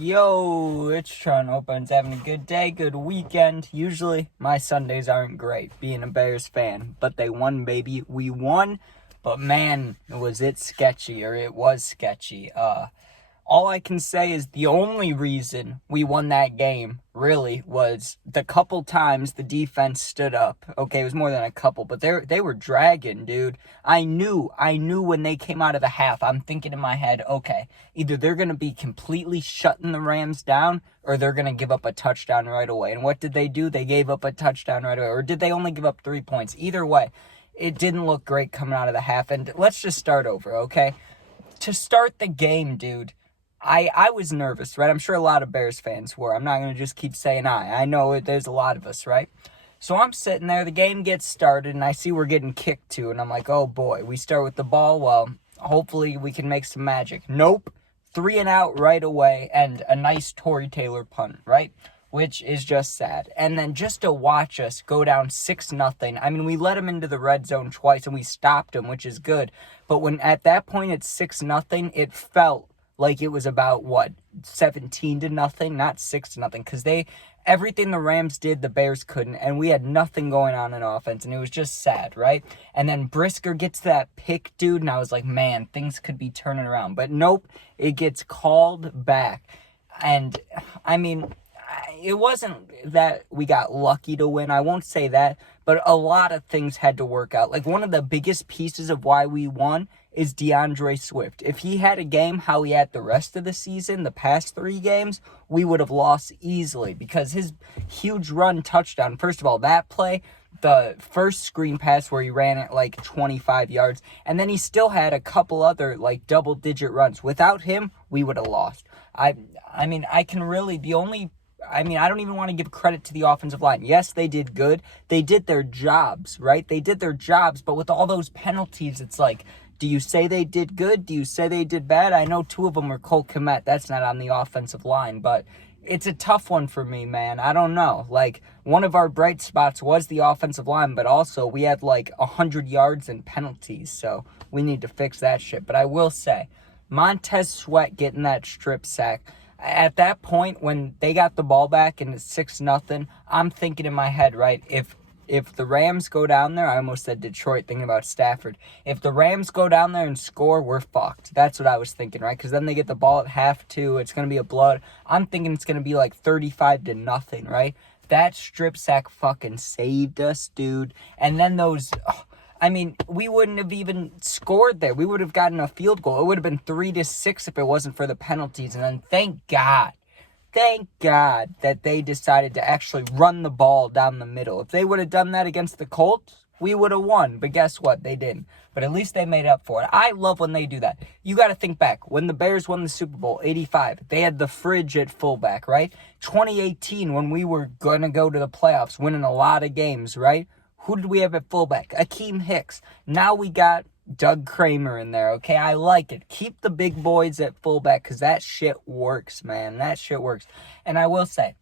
Yo, it's Sean. Hope everyone's having a good day, good weekend. Usually, my Sundays aren't great, being a Bears fan. But they won, baby. We won. But man, was it sketchy, or it was sketchy. All I can say is the only reason we won that game, really, was the couple times the defense stood up. Okay, it was more than a couple, but they were dragging, dude. I knew when they came out of the half, I'm thinking in my head, okay, either they're going to be completely shutting the Rams down, or they're going to give up a touchdown right away. And what did they do? They gave up a touchdown right away. Or did they only give up 3 points? Either way, it didn't look great coming out of the half. And let's just start over, okay? To start the game, dude, I was nervous, right? I'm sure a lot of Bears fans were. I'm not going to just keep saying I know there's a lot of us, right? So I'm sitting there, the game gets started, and I see we're getting kicked to, and I'm like, oh boy, we start with the ball, well, hopefully we can make some magic. Nope, 3 and out right away, and a nice Tory Taylor punt, right? Which is just sad. And then just to watch us go down 6-0, I mean, we let them into the red zone twice, and we stopped them, which is good. But when at that point it's 6-0, it felt like it was about, 17-0, not 6-0, because everything the Rams did, the Bears couldn't, and we had nothing going on in offense, and it was just sad, right? And then Brisker gets that pick, dude, and I was like, man, things could be turning around. But nope, it gets called back. And, I mean, it wasn't that we got lucky to win, I won't say that, but a lot of things had to work out. Like, one of the biggest pieces of why we won is DeAndre Swift. If he had a game how he had the rest of the season, the past 3 games, we would have lost easily because his huge run touchdown, first of all, that play, the first screen pass where he ran it like 25 yards, and then he still had a couple other like double-digit runs. Without him, we would have lost. I mean, I don't even want to give credit to the offensive line. Yes, they did good. They did their jobs, right? They did their jobs, but with all those penalties, it's like, do you say they did good? Do you say they did bad? I know 2 of them were Cole Kmet. That's not on the offensive line, but it's a tough one for me, man. I don't know. Like, one of our bright spots was the offensive line, but also we had like 100 yards in penalties, so we need to fix that shit. But I will say, Montez Sweat getting that strip sack, at that point, when they got the ball back and it's 6-0, I'm thinking in my head, right, if the Rams go down there, I almost said Detroit, thinking about Stafford. If the Rams go down there and score, we're fucked. That's what I was thinking, right? Because then they get the ball at half 2. It's going to be a blood. I'm thinking it's going to be like 35-0, right? That strip sack fucking saved us, dude. And then we wouldn't have even scored there. We would have gotten a field goal. It would have been 3-6 if it wasn't for the penalties. And then thank God that they decided to actually run the ball down the middle. If they would have done that against the Colts, we would have won. But guess what? They didn't. But at least they made up for it. I love when they do that. You got to think back. When the Bears won the Super Bowl, 85, they had the fridge at fullback, right? 2018, when we were going to go to the playoffs, winning a lot of games, right? Who did we have at fullback? Akeem Hicks. Now we got Doug Kramer in there, okay? I like it. Keep the big boys at fullback because that shit works, man. That shit works. And I will say,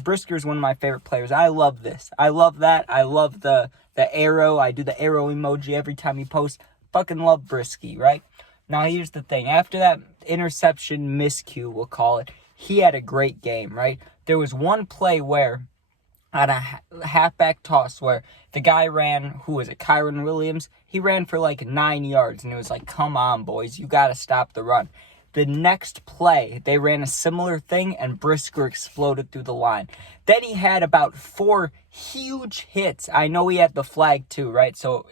Brisker's one of my favorite players. I love this. I love that. I love the arrow. I do the arrow emoji every time he posts. Fucking love Brisky, right? Now, here's the thing. After that interception miscue, we'll call it, he had a great game, right? There was one play where on a halfback toss where the guy ran, who was it, Kyron Williams? He ran for like 9 yards, and it was like, come on, boys, you got to stop the run. The next play, they ran a similar thing, and Brisker exploded through the line. Then he had about 4 huge hits. I know he had the flag too, right? So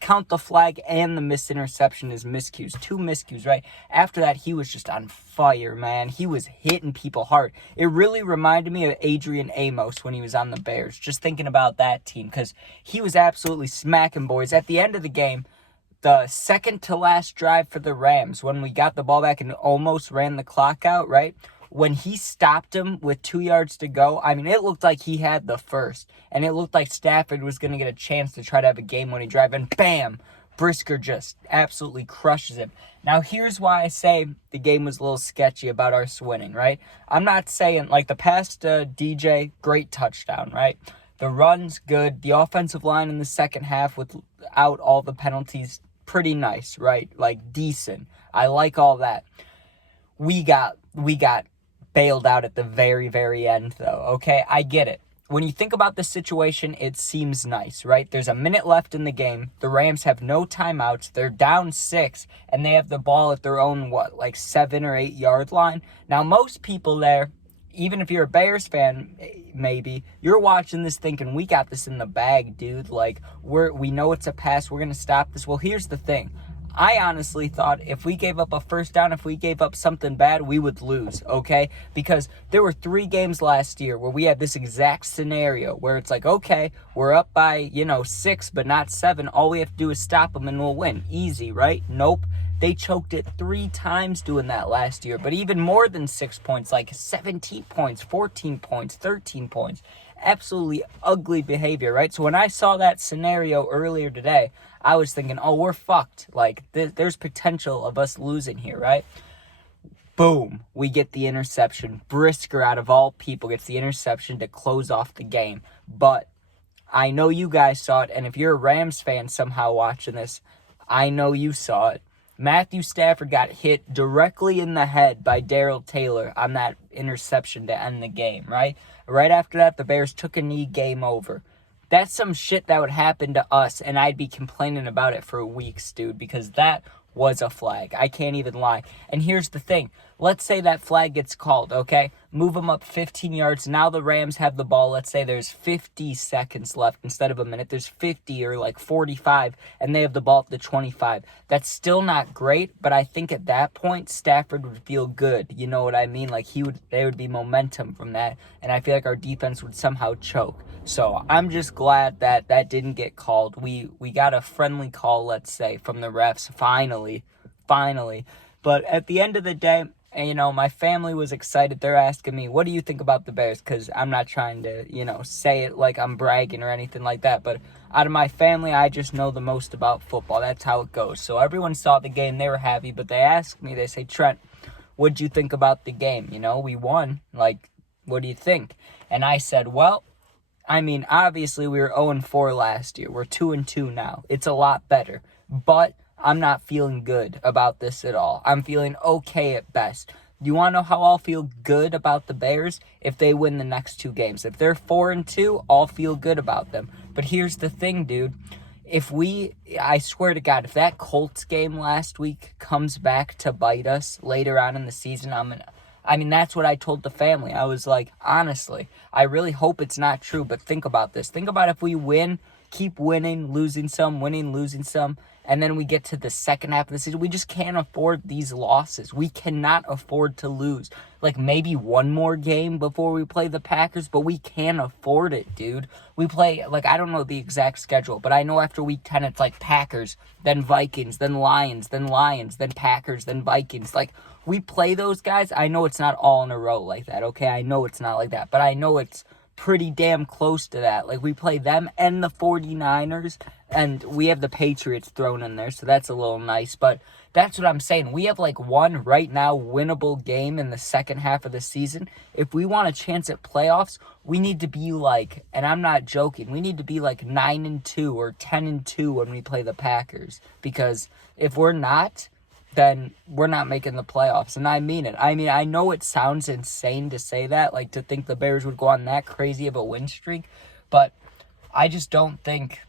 count the flag and the missed interception as miscues. 2 miscues, right? After that, he was just on fire, man. He was hitting people hard. It really reminded me of Adrian Amos when he was on the Bears. Just thinking about that team, because he was absolutely smacking boys. At the end of the game, the second to last drive for the Rams, when we got the ball back and almost ran the clock out, right? When he stopped him with 2 yards to go, I mean, it looked like he had the first. And it looked like Stafford was going to get a chance to try to have a game-winning drive. And bam, Brisker just absolutely crushes him. Now, here's why I say the game was a little sketchy about us winning, right? I'm not saying, like, the past DJ, great touchdown, right? The run's good. The offensive line in the second half without all the penalties, pretty nice, right? Like, decent. I like all that. We got bailed out at the very, very end, though, okay? I get it. When you think about the situation, it seems nice, right? There's a minute left in the game. The Rams have no timeouts. They're down 6, and they have the ball at their own, 7 or 8 yard line. Now, most people there, even if you're a Bears fan, maybe, you're watching this thinking, we got this in the bag, dude. Like, we know it's a pass. We're going to stop this. Well, here's the thing. I honestly thought if we gave up a first down, if we gave up something bad, we would lose, okay? Because there were 3 games last year where we had this exact scenario where it's like, okay, we're up by, 6, but not 7. All we have to do is stop them and we'll win. Easy, right? Nope. They choked it 3 times doing that last year, but even more than 6 points, like 17 points, 14 points, 13 points. Absolutely ugly behavior, right? So when I saw that scenario earlier today, I was thinking, oh, we're fucked. Like, there's potential of us losing here, right? Boom, we get the interception. Brisker, out of all people, gets the interception to close off the game. But I know you guys saw it, and if you're a Rams fan somehow watching this, I know you saw it. Matthew Stafford got hit directly in the head by Darrell Taylor on that interception to end the game, right? Right after that, the Bears took a knee, game over. That's some shit that would happen to us, and I'd be complaining about it for weeks, dude, because that was a flag. I can't even lie. And here's the thing. Let's say that flag gets called, okay? Move them up 15 yards. Now the Rams have the ball. Let's say there's 50 seconds left instead of a minute. There's 50 or 45, and they have the ball at the 25. That's still not great, but I think at that point, Stafford would feel good. You know what I mean? There would be momentum from that, and I feel like our defense would somehow choke. So I'm just glad that didn't get called. We got a friendly call, let's say, from the refs, finally. But at the end of the day, my family was excited. They're asking me, what do you think about the Bears? Because I'm not trying to, say it like I'm bragging or anything like that. But out of my family, I just know the most about football. That's how it goes. So everyone saw the game. They were happy. But they asked me, they say, Trent, what'd you think about the game? We won. What do you think? And I said, well, obviously we were 0-4 last year. We're 2-2 now. It's a lot better. But I'm not feeling good about this at all. I'm feeling okay at best. You want to know how I'll feel good about the Bears? If they win the next 2 games. If they're 4-2, I'll feel good about them. But here's the thing, dude. I swear to God, if that Colts game last week comes back to bite us later on in the season, that's what I told the family. I was like, honestly, I really hope it's not true, but think about this. Think about if we win, keep winning, losing some, winning, losing some, and then we get to the second half of the season. We just can't afford these losses. We cannot afford to lose. Maybe one more game before we play the Packers, but we can't afford it, dude. We play, I don't know the exact schedule, but I know after week 10, it's Packers, then Vikings, then Lions, then Packers, then Vikings. We play those guys. I know it's not all in a row like that, okay? I know it's not like that, but I know it's pretty damn close to that. We play them and the 49ers, and we have the Patriots thrown in there, so that's a little nice. But that's what I'm saying. We have one right now winnable game in the second half of the season. If we want a chance at playoffs, we need to be and I'm not joking, we need to be 9-2 or 10-2 when we play the Packers. Because if we're not, then we're not making the playoffs. And I mean it. I know it sounds insane to say that, to think the Bears would go on that crazy of a win streak, but I just don't think,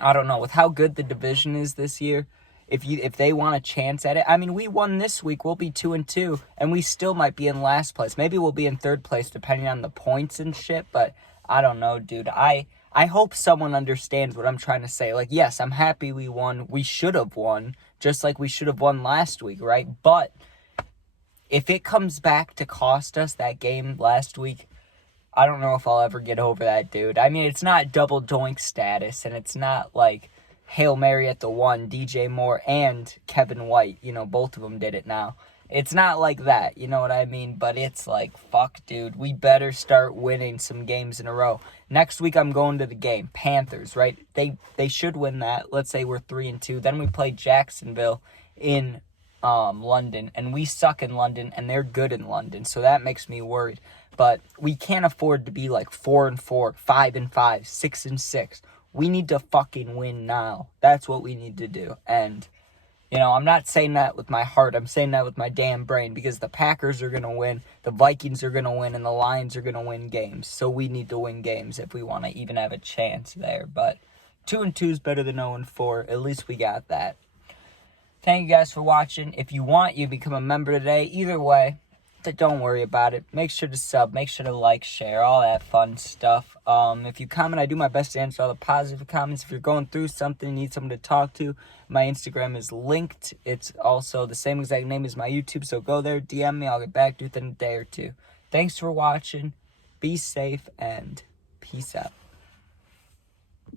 I don't know, with how good the division is this year, if they want a chance at it, we won this week, we'll be 2-2, and we still might be in last place. Maybe we'll be in third place depending on the points and shit, but I don't know, dude. I hope someone understands what I'm trying to say. Yes, I'm happy we won. We should have won, just like we should have won last week, right? But if it comes back to cost us that game last week, I don't know if I'll ever get over that, dude. It's not double doink status, and it's not Hail Mary at the one, DJ Moore and Kevin White. Both of them did it now. It's not like that, you know what I mean? But it's fuck, dude. We better start winning some games in a row. Next week, I'm going to the game. Panthers, right? They should win that. Let's say we're 3-2. Then we play Jacksonville in London. And we suck in London, and they're good in London. So that makes me worried. But we can't afford to be 4-4, 5-5, 6-6. We need to fucking win now. That's what we need to do. And You know, I'm not saying that with my heart. I'm saying that with my damn brain, because the Packers are going to win, the Vikings are going to win, and the Lions are going to win games. So we need to win games if we want to even have a chance there. But 2-2 is better than 0-4. At least we got that. Thank you guys for watching. If you want, you become a member today. Either way, don't worry about it. Make sure to sub. Make sure to like, share, all that fun stuff. If you comment, I do my best to answer all the positive comments. If you're going through something, need someone to talk to, my Instagram is linked. It's also the same exact name as my YouTube, so go there, DM me. I'll get back to you within a day or two. Thanks for watching. Be safe, and peace out.